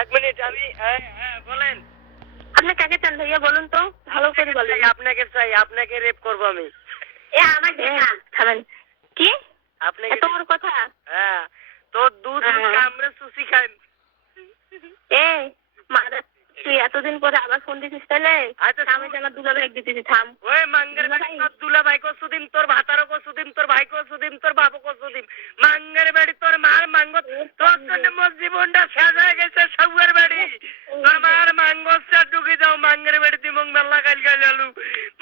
এক মিনিট আমি হ্যাঁ বলেন। আপনি কাকে চান ভাইয়া বলুন তো, ভালো করে বলেন। আপনাকে চাই, আপনাকে রেপ করবো আমি। আমার থামেন। কি আপনাকে এত বড় কথা? হ্যাঁ, তোর দুধ কামড়ে চুষি খাই। মারা, তুই এতদিন পরে আবার ফোন দিছিস তাহলে? আমি যেন দুলাভাই দিতেছি, থাম। ওই মাঙ্গের বাড়ি তোর দুলাভাই কসুদিন, তোর ভাতারও কসুদিন, তোর ভাই কসুদিন, তোর বাবু কসুদিন। মাঙ্গের বাড়ি তোর মার মাঙ্গ, তোর জন্য মোর জীবনটা শেষ হয়ে গেছে। সৌয়ের বাড়ি তোর মার মাঙ্গসটা ঢুকে যাও। মাঙ্গের বাড়ি দিমং মেলা গাইল গাইলালু।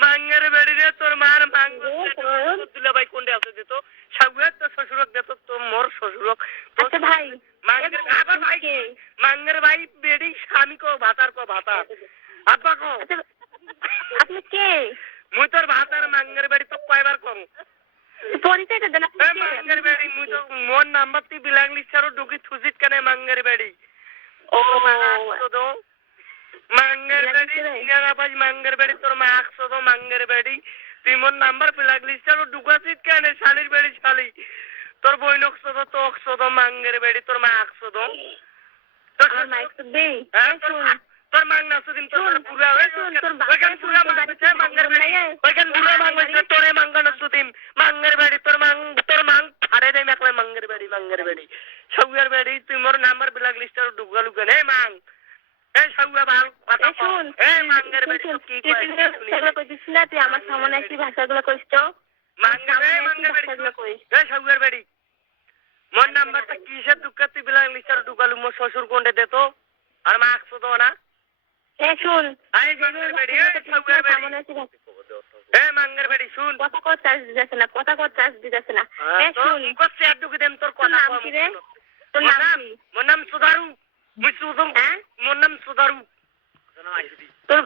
মাঙ্গের বাড়ি রে তোর মার মাঙ্গস দুলাভাই কোনটা আছে দিত? সৌয়ের তোর শ্বশুরক দিত, তোর মোর শ্বশুরক। আচ্ছা ভাই, মাঙ্গের ভাই বেড়ি স্বামী কো ভাতার কো ভাতার আব্বা কো। আপনি কে? মুই তোর ভাতার মাঙ্গের বাড়ি তো কয়বার কম পরিচয়টা দেন। মাঙ্গের বাড়ি মুই তো মোর নাম্বার তুই বিলাক লিস্টারও ঢুকি থুজিত কেন মাঙ্গের বাড়ি। ও মাঙ্গের বাড়ি সিনারাবাজ মাঙ্গের বাড়ি তোর মা 100 মাঙ্গের বাড়ি। তুই মোর নাম্বার বিলাক লিস্টারও ঢুকাছিস কেন? শালির বাড়ি শালি তোর বই 100 মাঙ্গের বাড়ি তোর মা 100 তোর মাইক তো দে। তোর মাং না সুদিন তোর পুরা ওইখান পুরা মাংছে মাঙ্গের বাড়ি, ওইখান পুরা মাংছে তোরে মাঙ্গা না সুদিন মাঙ্গের বাড়ি তোর মাং ছাড়ে দেয় মেকলে মাঙ্গের বাড়ি। মাঙ্গের বাড়ি সৌয়ার বাড়ি তুই মোর নাম্বার বিলাক লিস্টার ঢুকালু কেন? হে মাং এই সৌয়া ভাল কথা শুন। এই মাঙ্গের বাড়ি কি কয় সেগুলো কইছিস না? তুই আমার সামনে আসি ভাষাগুলো কইছ তো। মাঙ্গের বাড়ি এই সৌয়ার বাড়ি মোর নাম্বারটা কিসের দুঃখ তুই বিলাক লিস্টার ঢুকালু? মোর শ্বশুর কোনটা দে তো আর মা 100 না। শুন, মাঙ্গের বাড়ি মাঙ্গের বাড়ি শুন, কথা কর চার্জ দিতেছে না, কথা কর চার্জ দিতেছে না। শুন করছে আর ঢুকে দেন তোর কথা। নাম কি রে? তোর নাম কি? মোর নাম সুধারু। মুই সুধু মোর নাম সুধারু। তোর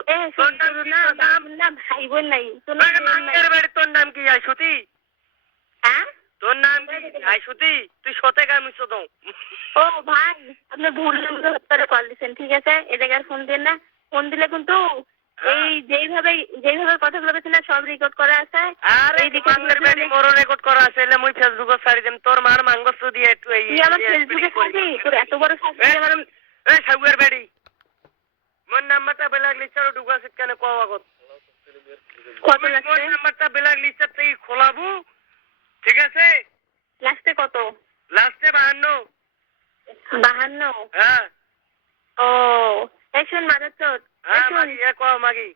না ভাই বোন নাই তোর মাঙ্গের বাড়ি তোর নাম কি? আইসুতি। হ্যাঁ তোর নাম কি? আইসুতি। তুই সতে গামি সুধু। ও ভাই, আপনি ভুল নম্বরে কল দিচ্ছেন, ঠিক আছে? এ জায়গায় ফোন দেন না। ফোন দিলে কিন্তু এই যেইভাবে কথাগুলো বলছেন না সব রেকর্ড করা আছে। আরে মাঙ্গের বাড়ি মোর রেকর্ড করা আছে, এলে মুই ফেসবুকে ছাড়ি দেম। তোর মার মাঙ্গস দিয়ে একটু এই তুই আমার ফেসবুকে ছাড়বি? তোর এত বড় শাস্তি আমার। এই সাউয়ার বাড়ি মোর নাম্বারটা বেলাগ লিস্টারও ঢুকাছিস কেন কও আগত? কত লাগছে? মোর নাম্বারটা বেলাগ লিস্টার থেকে খোলাবো, ঠিক আছে? লাস্টে কত? লাস্টে 52। 52? হ্যাঁ। ও এই শুন মাদারচোদ, হ্যাঁ মাগি কও মাগি।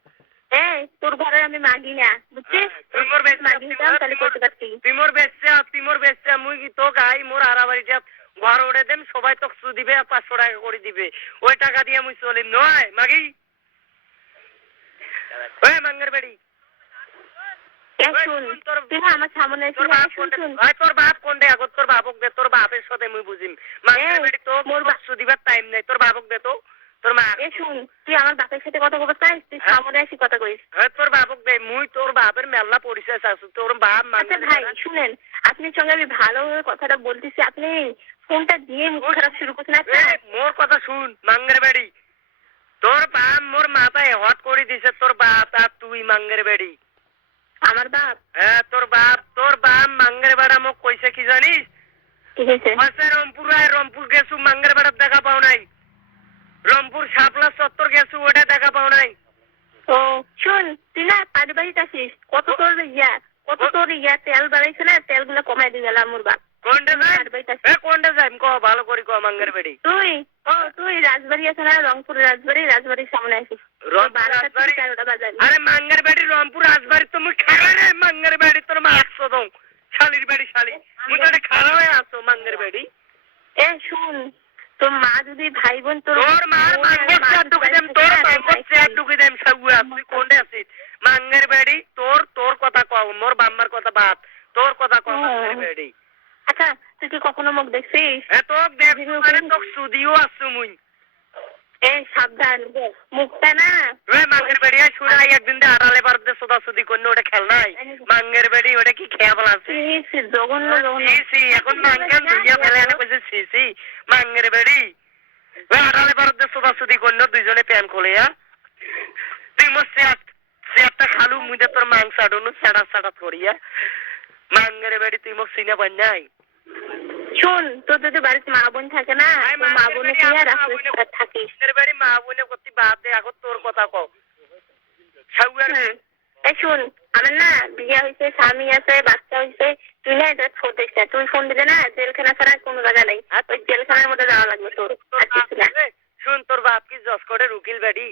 তোর ঘরে আমি মাগি না, বুঝছিস? তুই মোর বেশ মাগি দাম তাহলে করতে পারছি। তুই মোর বেচছে মুই কি তো গাই মোর হারাবাড়ি যা ঘর উড়ে দেন, সবাই তো সু দিবে 500 টাকা করে দিবে। ওই টাকা দিয়ে মুই চলিম নয় মাগি। ওই মাঙ্গের বাড়ি শুন, তুই আমার সামনে এসে শুন। তোর বাপ কোনটা আগত? তোর বাপক দে, তোর বাপের সাথে মুই বুঝিম। মাঙ্গের বাড়ি তো মোর সু দিবার টাইম নাই। তোর বাপক দে তো তোর মা। শুন, তুই আমার বাপের সাথে কথা বলতে চাস? তুই সামনে এসে কথা কইস। তোর বাপক দে, মুই তোর বাপের মেলা পরিচয় চাচ্ছি। তোর বাপ আচ্ছা ভাই শুনেন, আপনার সঙ্গে আমি ভালোভাবে কথাটা বলতেছি, আপনি ফোনটা দিয়ে মুখ খারাপ শুরু করছেন। মোর কথা শুন। মাঙ্গের বাড়ি তোর বাপ মোর মাথায় হট করে দিছে। তোর বাপ আর তুই মাঙ্গের বাড়ি। আমার বাপ? হ্যাঁ তোর বাপ মাঙ্গের বেড়া মোক কইছে কি জানিস? রংপুর গেছু মাঙ্গের বেড়ার দেখা পাও নাই। রংপুর শাপলা চত্বর গেছু ওটা দেখা পাও নাই। ও শুন, তুই না পারিবারিক আছিস। কত তোর ইয়া তেল বাড়াইছে না, তেলগুলো কমাই দিয়ে গেলাম মোর বাপ। কোনটা যাই ক ভালো করি ক মাঙ্গের বাড়ি। তুই রাজবাড়ি আছে না, রংপুর রাজবাড়ির সামনে আসিস। আরে মাঙ্গের বাড়ি রংপুর রাজবাড়ি তো মুই খারাপ রে। মাঙ্গের বাড়ি তোর মা 100 দং শালির বাড়ি শালি মুই তো খারাপ হয়ে আসো মাঙ্গের বাড়ি। শুন, তোর মা যদি ভাই বোন তোর মার মাঙ্গের চার ঢুকে দেম, তোর মাঙ্গের চার ঢুকে দেম। সাগুয়া তুই কোনটা আছিস? মাঙ্গের বাড়ি তোর কথা কও, মোর বাম্মার কথা বাদ। তোর কথা কও মাঙ্গের বাড়ি। আচ্ছা তুই কি কখনো মুখ দেখছিস? তোক দেখছো মানে তোক সুদিও আসছো মুই। সাবধান মুখটা না। মাঙ্গের বাড়ি শুনে একদিন আড়ালে পারতে সোদাসুদি করলে ওটা খেল নাই। মাঙ্গের বাড়ি ওটা কি খেয়াল আছে? জঘন্য এখন মাঙ্গান ধুইয়া ফেলে এনে কইছে সি মাঙ্গের বাড়ি আড়ালে পারতে সোদাসুদি করলো দুইজনে প্যান খোলে। তুই মোর চেয়ারটা খালু মুই তোর মাংস আডনু সাড়া করিয়া। মাঙ্গের বাড়ি তুই মোক চিনে পাই নাই। শোন, তোর যদি বাড়িতে মা বোন থাকে না, মা বোন থাকিস। বলে করতে বাদ দে এখন তোর কথা কও সাউয়ার এই শুন আমার না বিয়ে হয়েছে স্বামী আছে বাচ্চা হয়েছে তুই না এটা ফোন দিস না তুই ফোন দিলে না জেলখানা ছাড়া কোনো জায়গা নেই ওই জেলখানার মধ্যে যাওয়া লাগবে তোর আর কিছু না শুন তোর বাপ কি জজ করে উকিল বেডি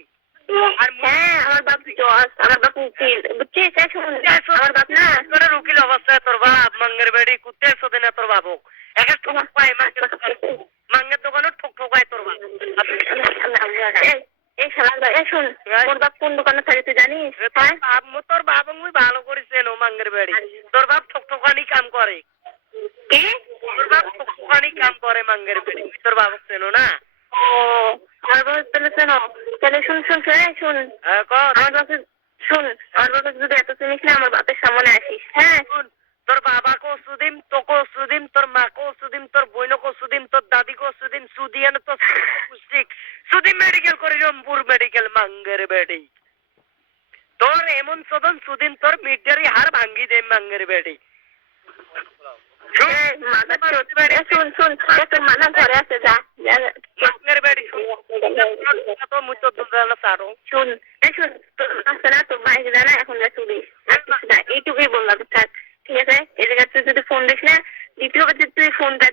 হ্যাঁ আমার বাপ জজ আমার বাপ উকিল বুঝছিস এই শুন আমার বাপ না করে উকিল অবস্থায় তোর বাপ মাঙ্গের বেডি কুত্তে এসে না তোর বাবক এক ঠক পায় মাঙ্গের দোকানে ঠক ঠকায় তোর বাপ এই শালা এই শুন তোর বাপ কোন দোকানে থাকে তুই জানিস হ্যাঁ তোর বাপ আমি ভালো করেছে নো মাঙ্গের বেডি তোর বাপ ঠক ঠকানি কাম করে কি তোর বাপ ঠক ঠকানি কাম করে মাঙ্গের বেডি তোর বাবক চেনো না ও আমার বাপ তাহলে শোনো তাহলে শুন শুন শুন আমার বাপে শুন আমার বাপে যদি এত চিনিস না আমার বাপের সামনে আসিস হ্যাঁ তোর বাবাকে সুদিম তোকে সুদিম তোর মাকে সুদিম তোর বোনকে সুদিম তোর দাদিকে সুদিম সুদিয়ান তো পুষ্টিক সুদিম মেডিকেল করে রংপুর মেডিকেল মাঙ্গের বেডি তোর এমন সদন সুদিম তোর মিডারি হার ভাঙ্গি দে মাঙ্গের বেডি শুন শুন তোর মানা ঘরে আছে যা মাঙ্গের বেডি তো মুতো দুলানা সারো শুন এই শুন তোর আছে না তোর ভাই জানা এখন যা চুরিস এইটুকুই বললাম থাক ঠিক আছে এই জায়গায় তুই যদি ফোন দিস না দ্বিতীয়বার যদি তুই ফোনটা